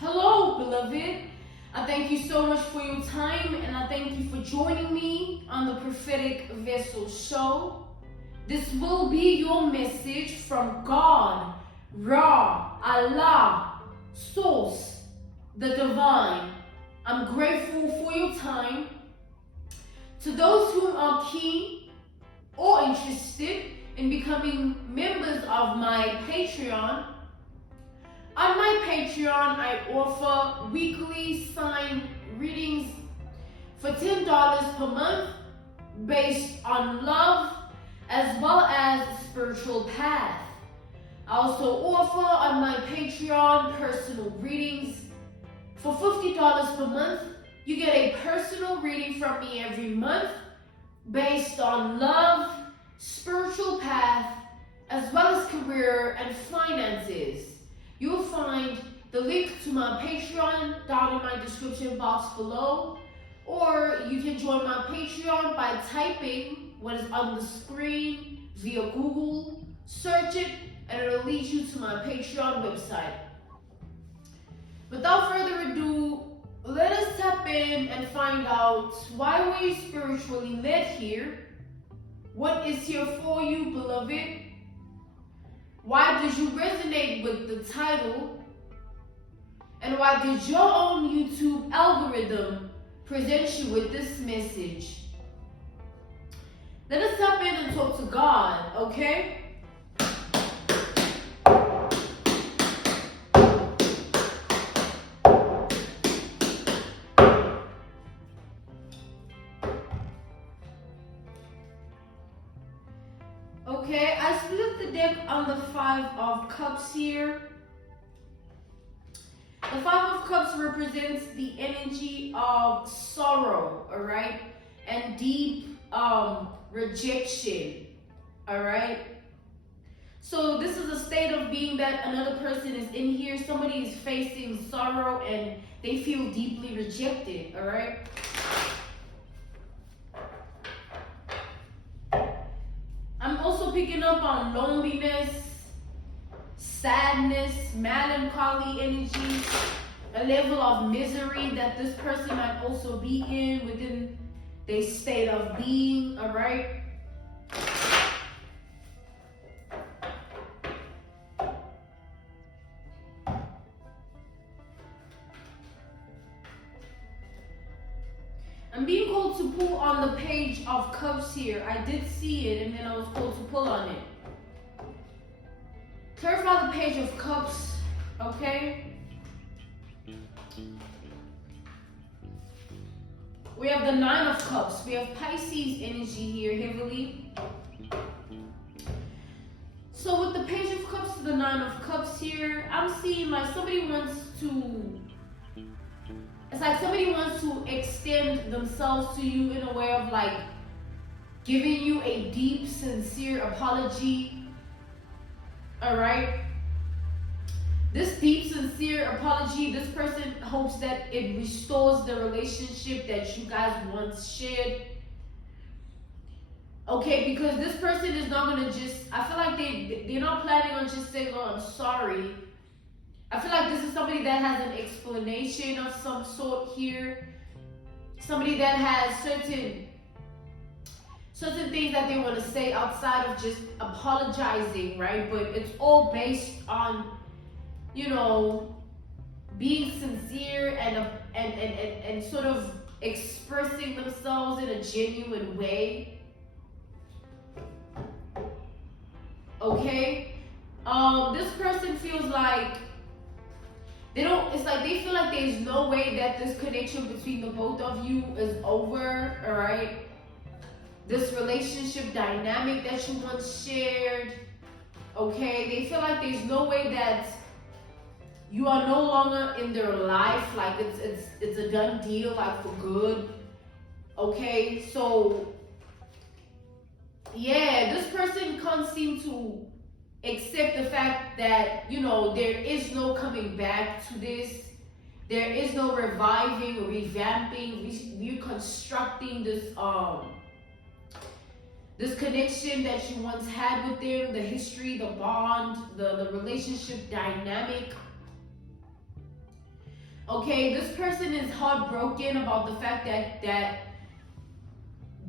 Hello, beloved. I thank you so much for your time, and I thank you for joining me on the Prophetic Vessel Show. This will be your message from God, Ra, Allah, Source, the Divine. I'm grateful for your time. To those who are keen or interested in becoming members of my Patreon, on my Patreon, I offer weekly signed readings for $10 per month based on love as well as spiritual path. I also offer on my Patreon personal readings for $50 per month. You get a personal reading from me every month based on love, spiritual path, as well as career and finances. You'll find the link to my Patreon down in my description box below, or you can join my Patreon by typing what is on the screen via Google, search it, and it'll lead you to my Patreon website. Without further ado, let us tap in and find out why we're spiritually led here. What is here for you, beloved? Why did you resonate with the title? And why did your own YouTube algorithm present you with this message? Let us tap in and talk to God, okay? Okay, I split the deck on the Five of Cups here. The Five of Cups represents the energy of sorrow, all right? And deep rejection, all right? So this is a state of being that another person is in here. Somebody is facing sorrow and they feel deeply rejected, all right? I'm also picking up on loneliness, sadness, melancholy energy, a level of misery that this person might also be in within their state of being, all right? I'm being called to pull on the Page of Cups here. I did see it and then I was told to pull on it. Clarify the Page of Cups, okay? We have the Nine of Cups. We have Pisces energy here heavily. So with the Page of Cups to the Nine of Cups here, I'm seeing like somebody wants to, it's like somebody wants to extend themselves to you in a way of like giving you a deep, sincere apology. All right. This deep, sincere apology, this person hopes that it restores the relationship that you guys once shared. Okay, because this person is not gonna just, I feel like they're not planning on just saying, oh, I'm sorry. I feel like this is somebody that has an explanation of some sort here. Somebody that has certain things that they want to say outside of just apologizing, right? But it's all based on, you know, being sincere and sort of expressing themselves in a genuine way. Okay? This person feels like they feel like there's no way that this connection between the both of you is over, all right? This relationship dynamic that you once shared, okay? They feel like there's no way that you are no longer in their life, like it's a done deal, like for good, okay? So, yeah, this person can't seem to accept the fact that, you know, there is no coming back to this. There is no reviving, revamping, reconstructing this connection that you once had with them, the history, the bond, the relationship dynamic. Okay, this person is heartbroken about the fact that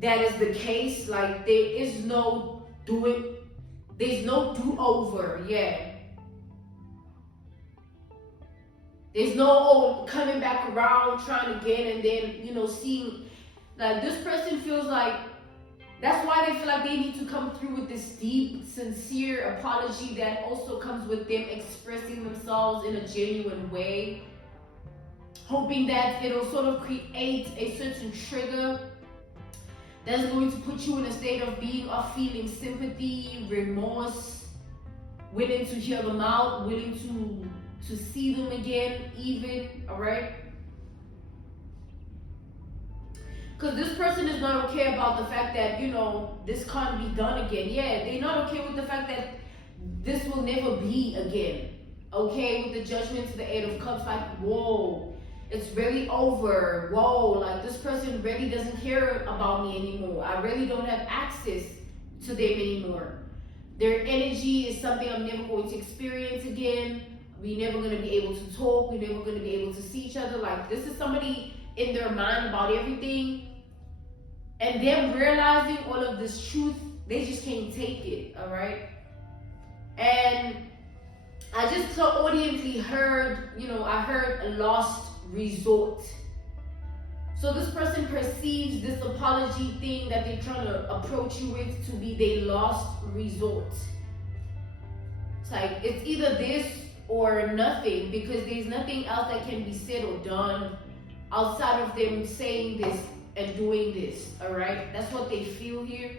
is the case. Like there's no do-over. Yeah. There's no coming back around, trying again, and then seeing like this person feels like that's why they feel like they need to come through with this deep, sincere apology that also comes with them expressing themselves in a genuine way, hoping that it'll sort of create a certain trigger that's going to put you in a state of being or feeling sympathy, remorse, willing to hear them out, willing to see them again, even, all right? Because this person is not okay about the fact that, this can't be done again. Yeah, they're not okay with the fact that this will never be again. Okay, with the Judgment to the Eight of Cups, like, whoa, it's really over. Whoa, like this person really doesn't care about me anymore. I really don't have access to them anymore. Their energy is something I'm never going to experience again. We're never going to be able to talk. We're never going to be able to see each other. Like, this is somebody in their mind about everything. And them realizing all of this truth, they just can't take it, all right? And I just so audiently heard, I heard a lost resort. So this person perceives this apology thing that they're trying to approach you with to be their last resort. It's like, it's either this or nothing, because there's nothing else that can be said or done outside of them saying this and doing this, all right? That's what they feel here.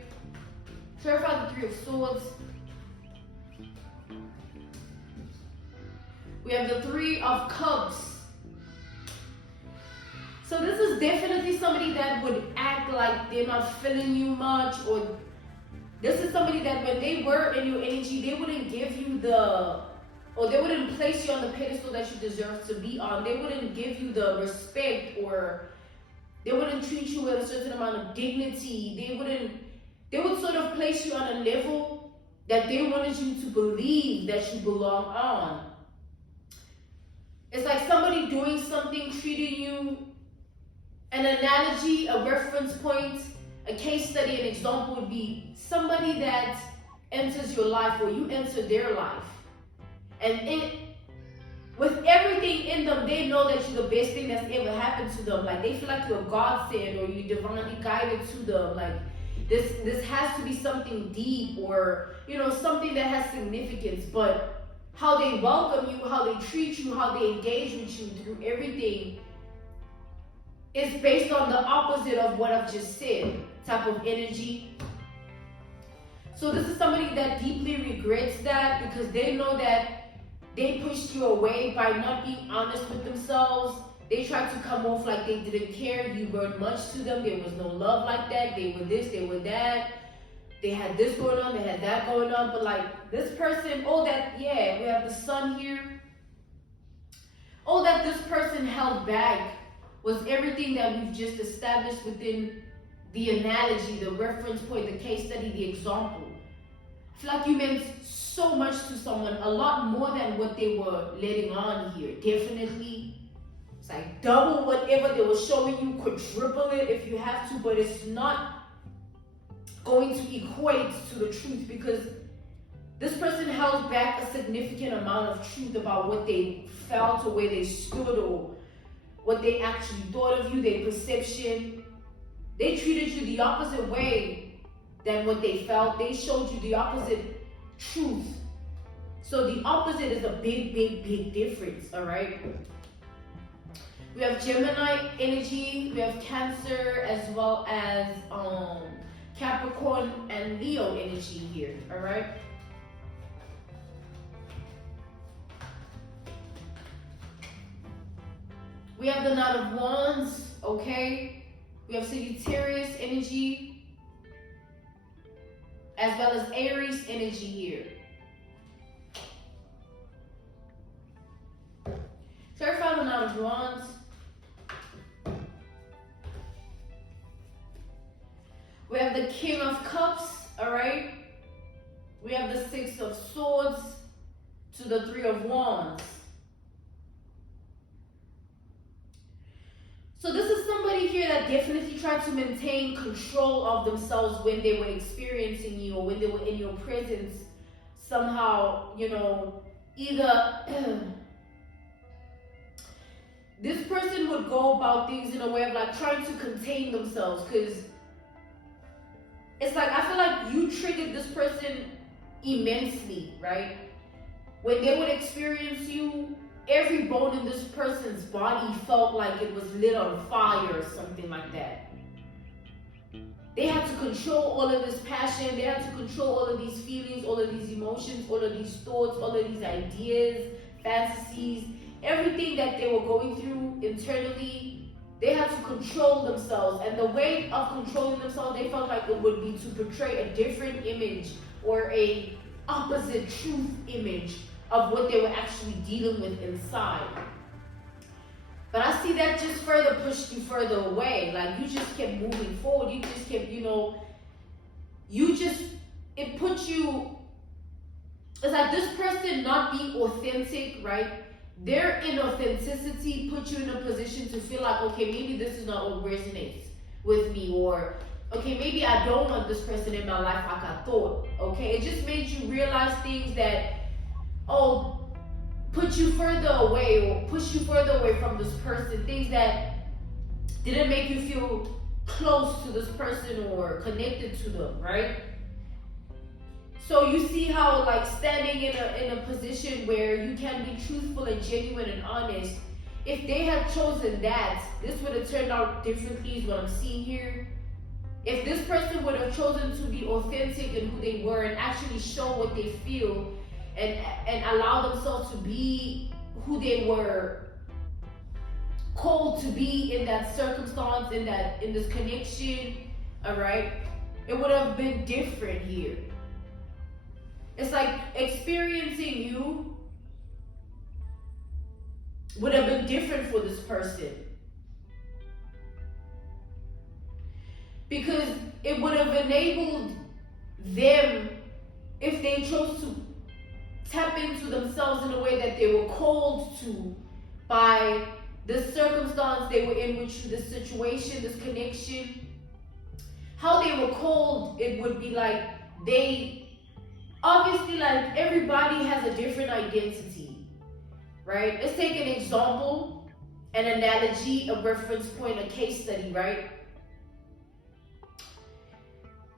Clarify the Three of Swords. We have the Three of Cups. So this is definitely somebody that would act like they're not feeling you much, or this is somebody that when they were in your energy, they wouldn't give you they wouldn't place you on the pedestal that you deserve to be on. They wouldn't give you the respect, or they wouldn't treat you with a certain amount of dignity. They would sort of place you on a level that they wanted you to believe that you belong on. It's like somebody doing something, treating you, an analogy, a reference point, a case study, an example would be somebody that enters your life or you enter their life. And with everything in them, they know that you're the best thing that's ever happened to them. Like, they feel like you're a godsend, or you're divinely guided to them. Like, this has to be something deep, or, something that has significance. But how they welcome you, how they treat you, how they engage with you through everything is based on the opposite of what I've just said, type of energy. So this is somebody that deeply regrets that, because they know that they pushed you away by not being honest with themselves. They tried to come off like they didn't care. You weren't much to them. There was no love like that. They were this, they were that. They had this going on, they had that going on. But like this person, we have the Sun here. All that this person held back was everything that we've just established within the analogy, the reference point, the case study, the example. I feel like you meant so much to someone, a lot more than what they were letting on here. Definitely. It's like double whatever they were showing you, quadruple it if you have to, but it's not going to equate to the truth, because this person held back a significant amount of truth about what they felt, or where they stood, or what they actually thought of you, their perception. They treated you the opposite way than what they felt. They showed you the opposite truth. So the opposite is a big, big, big difference, all right? We have Gemini energy, we have Cancer, as well as Capricorn and Leo energy here, all right? We have the Knight of Wands, okay? We have Sagittarius energy, as well as Aries energy here. Clarify the Knight of Wands. We have the King of Cups, all right? We have the Six of Swords to the Three of Wands. here that definitely tried to maintain control of themselves when they were experiencing you or when they were in your presence. Somehow, either this person would go about things in a way of like trying to contain themselves, because it's like I feel like you triggered this person immensely, right? When they would experience you, every bone in this person's body felt like it was lit on fire or something like that. They had to control all of this passion, they had to control all of these feelings, all of these emotions, all of these thoughts, all of these ideas, fantasies, everything that they were going through internally. They had to control themselves, and the way of controlling themselves, they felt like it would be to portray a different image or a opposite truth image of what they were actually dealing with inside. But I see that just further pushed you further away. Like you just kept moving forward. You just kept, it put you, it's like this person not being authentic, right? Their inauthenticity put you in a position to feel like, okay, maybe this is not what resonates with me, or okay, maybe I don't want this person in my life like I thought. Okay, it just made you realize things that, put you further away or push you further away from this person. Things that didn't make you feel close to this person or connected to them, right? So you see how like standing in a position where you can be truthful and genuine and honest, if they had chosen that, this would have turned out differently is what I'm seeing here. If this person would have chosen to be authentic in who they were and actually show what they feel and allow themselves to be who they were called to be in that circumstance, in this connection, all right, it would have been different here. It's like experiencing you would have been different for this person, because it would have enabled them, if they chose to tap into themselves in a way that they were called to by this circumstance they were in with you, this situation, this connection, how they were called, it would be like they, obviously, like everybody has a different identity, right? Let's take an example, an analogy, a reference point, a case study, right?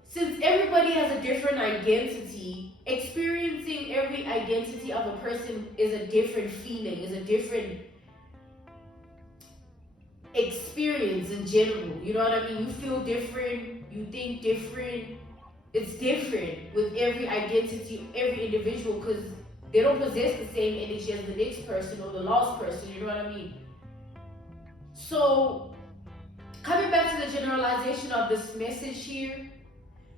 Since everybody has a different identity, experiencing every identity of a person is a different feeling, is a different experience in general. You know what I mean? You feel different, you think different. It's different with every identity, every individual, because they don't possess the same energy as the next person or the last person. You know what I mean? So, coming back to the generalization of this message here,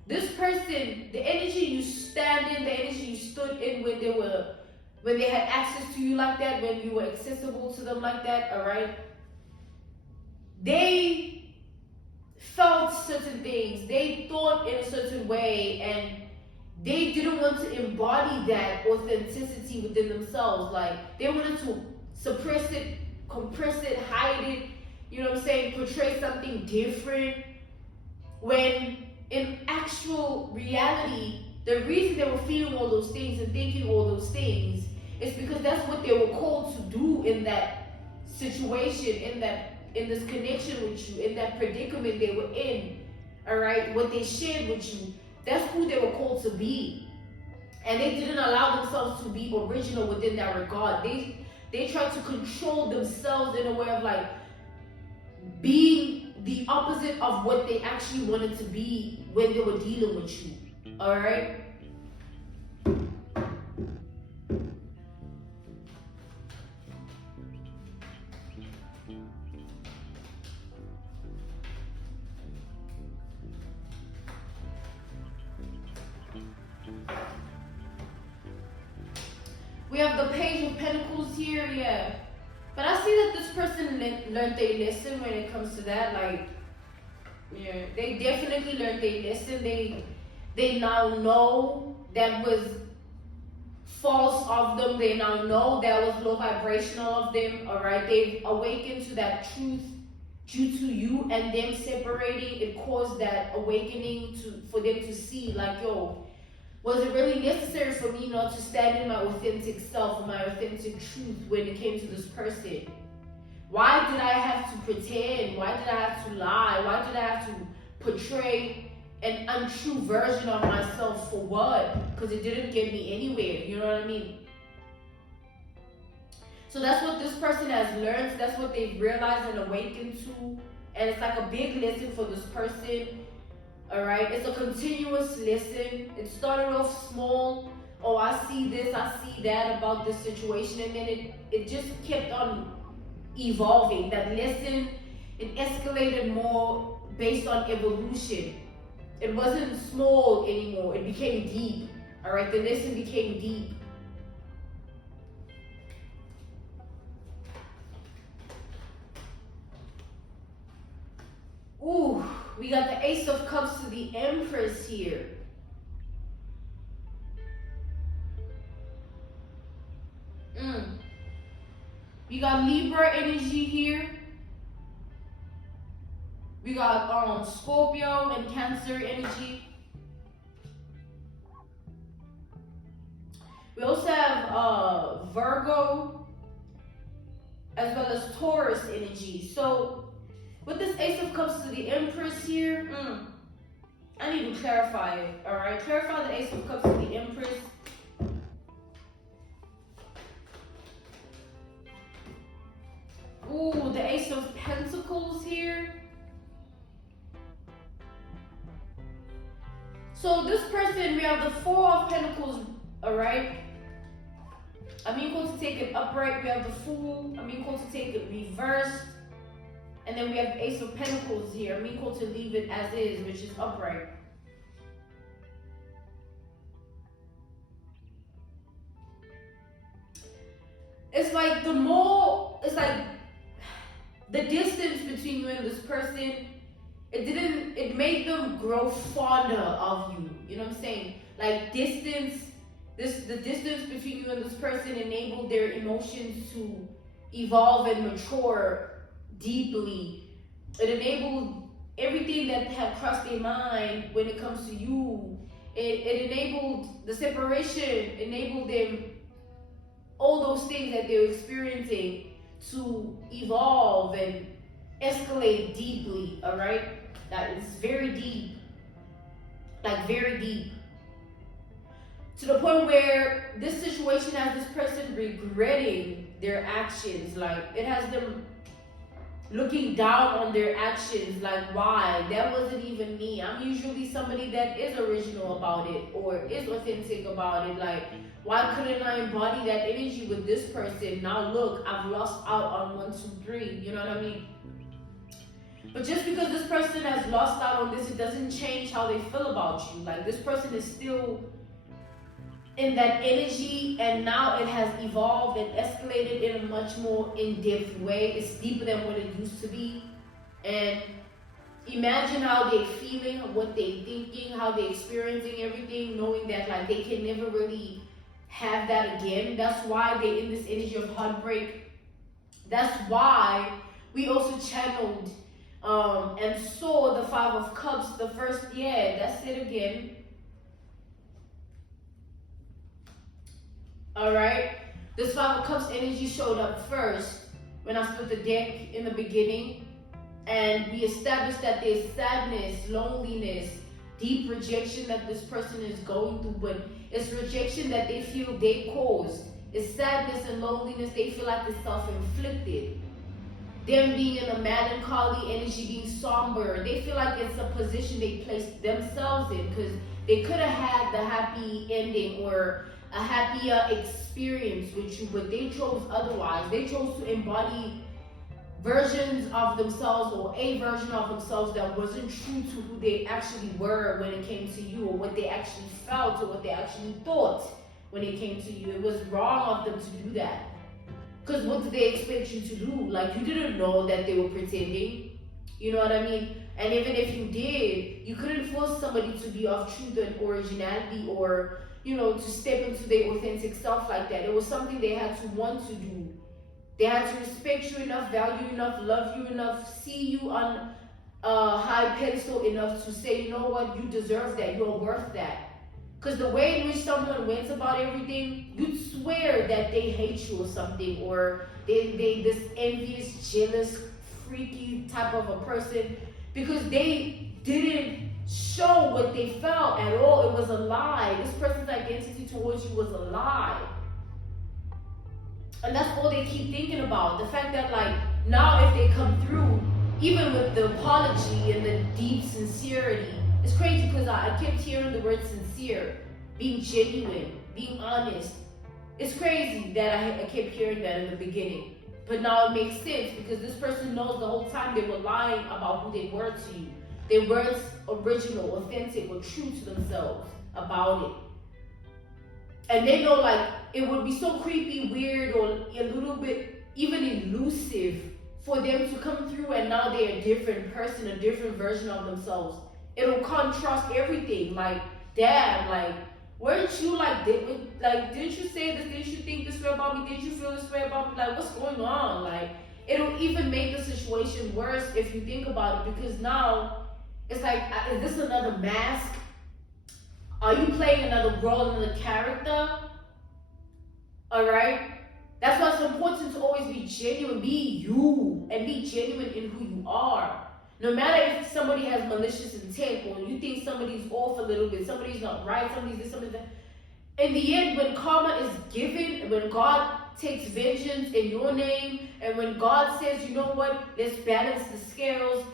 this person, the energy you stand in, the energy you stood in when they had access to you like that, when you were accessible to them like that, all right? They felt certain things, they thought in a certain way, and they didn't want to embody that authenticity within themselves. Like, they wanted to suppress it, compress it, hide it, you know what I'm saying, portray something different, when in actual reality, the reason they were feeling all those things and thinking all those things is because that's what they were called to do in that situation, in this connection with you, in that predicament they were in, all right? What they shared with you, that's who they were called to be. And they didn't allow themselves to be original within that regard. They tried to control themselves in a way of like being the opposite of what they actually wanted to be when they were dealing with you, all right? We have the Page of Pentacles here, yeah. But I see that this person learned their lesson when it comes to that. Like, yeah, they definitely learned their lesson. They now know that was false of them. They now know that was low vibrational of them, all right? They've awakened to that truth due to you and them separating, it caused that awakening for them to see, like, yo, was it really necessary for me not to stand in my authentic self, my authentic truth when it came to this person? Why did I have to pretend? Why did I have to lie? Why did I have to portray an untrue version of myself? For what? Because it didn't get me anywhere, you know what I mean? So that's what this person has learned. That's what they've realized and awakened to. And it's like a big lesson for this person. Alright? It's a continuous lesson. It started off small. Oh, I see this, I see that about this situation. And then it just kept on evolving. That lesson, it escalated more based on evolution. It wasn't small anymore. It became deep. Alright? The lesson became deep. Ooh, we got the Ace of Cups to the Empress here. We got Libra energy here. We got Scorpio and Cancer energy. We also have Virgo as well as Taurus energy. So with this Ace of Cups to the Empress here, I need to clarify it, alright? Clarify the Ace of Cups to the Empress. Ooh, the Ace of Pentacles here. So this person, we have the Four of Pentacles, alright? I'm equal to take it upright. We have the Fool. I'm equal to take it reversed. And then we have the Ace of Pentacles here. I'm equal to leave it as is, which is upright. It's like the distance between you and this person, it made them grow fonder of you. You know what I'm saying? Like the distance between you and this person enabled their emotions to evolve and mature deeply. It enabled everything that had crossed their mind when it comes to you. It enabled the separation, enabled them, all those things that they're experiencing to evolve and escalate deeply, alright? That is very deep. Like very deep. To the point where this situation has this person regretting their actions. Like it has them looking down on their actions, like why? That wasn't even me. I'm usually somebody that is original about it or is authentic about it. Like, why couldn't I embody that energy with this person? Now look, I've lost out on 1, 2, 3. You know what I mean? But just because this person has lost out on this, it doesn't change how they feel about you. Like this person is still in that energy, and now it has evolved and escalated in a much more in-depth way. It's deeper than what it used to be. And imagine how they're feeling, what they're thinking, how they're experiencing everything, knowing that like they can never really have that again. That's why they're in this energy of heartbreak. That's why we also channeled and saw the Five of Cups the first, that's it again. Alright, this Five of Cups energy showed up first when I split the deck in the beginning, and we established that there's sadness, loneliness, deep rejection that this person is going through, but it's rejection that they feel they caused. It's sadness and loneliness they feel like it's self-inflicted. Them being in a melancholy energy, being somber, they feel like it's a position they placed themselves in because they could have had the happy ending or a happier experience with you, but they chose otherwise. They chose to embody versions of themselves or a version of themselves that wasn't true to who they actually were when it came to you, or what they actually felt, or what they actually thought when it came to you. It was wrong of them to do that. Because what did they expect you to do? Like, you didn't know that they were pretending. You know what I mean? And even if you did, you couldn't force somebody to be of truth and originality, or to step into their authentic self like that. It was something they had to want to do. They had to respect you enough, value you enough, love you enough, see you on a high pedestal enough to say, you know what, you deserve that, you're worth that. Because the way in which someone went about everything, you'd swear that they hate you or something, or they this envious, jealous, freaky type of a person, because they didn't show what they felt at all. It was a lie. This person's identity towards you was a lie. And that's all they keep thinking about. The fact that, like, now if they come through, even with the apology and the deep sincerity, it's crazy because I kept hearing the word sincere, being genuine, being honest. It's crazy that I kept hearing that in the beginning. But now it makes sense because this person knows the whole time they were lying about who they were to you. They weren't original, authentic, or true to themselves about it. And they know, like, it would be so creepy, weird, or a little bit even elusive for them to come through and now they're a different person, a different version of themselves. It'll contrast everything. Like, damn, like, weren't you didn't you say this? Didn't you think this way about me? Didn't you feel this way about me? Like, what's going on? Like, it'll even make the situation worse if you think about it, because now it's like, is this another mask? Are you playing another role, another character? Alright? That's why it's important to always be genuine. Be you and be genuine in who you are. No matter if somebody has malicious intent or you think somebody's off a little bit, somebody's not right, somebody's this, somebody's that. In the end, when karma is given, when God takes vengeance in your name, and when God says, you know what, let's balance the scales,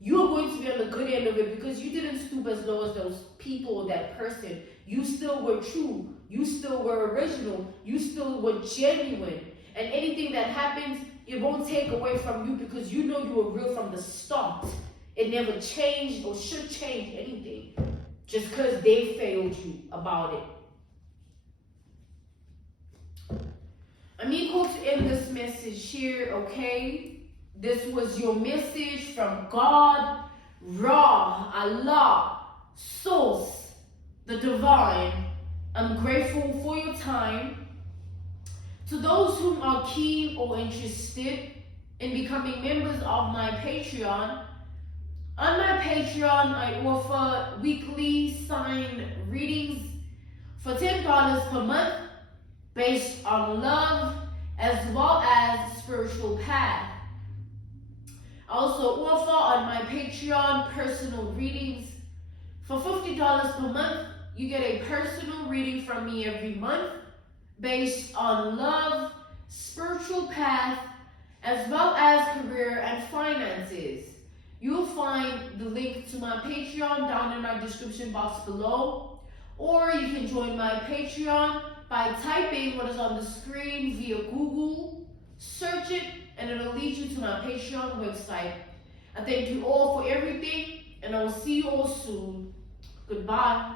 you're going to be on the good end of it because you didn't stoop as low as those people or that person. You still were true. You still were original. You still were genuine. And anything that happens, it won't take away from you because you know you were real from the start. It never changed or should change anything just because they failed you about it. I'm equal to end this message here, okay? This was your message from God, Ra, Allah, Source, the Divine. I'm grateful for your time. To those who are keen or interested in becoming members of my Patreon, on my Patreon, I offer weekly signed readings for $10 per month based on love as well as spiritual path. I also offer on my Patreon personal readings. For $50 per month, you get a personal reading from me every month based on love, spiritual path, as well as career and finances. You'll find the link to my Patreon down in my description box below, or you can join my Patreon by typing what is on the screen via Google, search it, and it'll lead you to my Patreon website. I thank you all for everything, and I will see you all soon. Goodbye.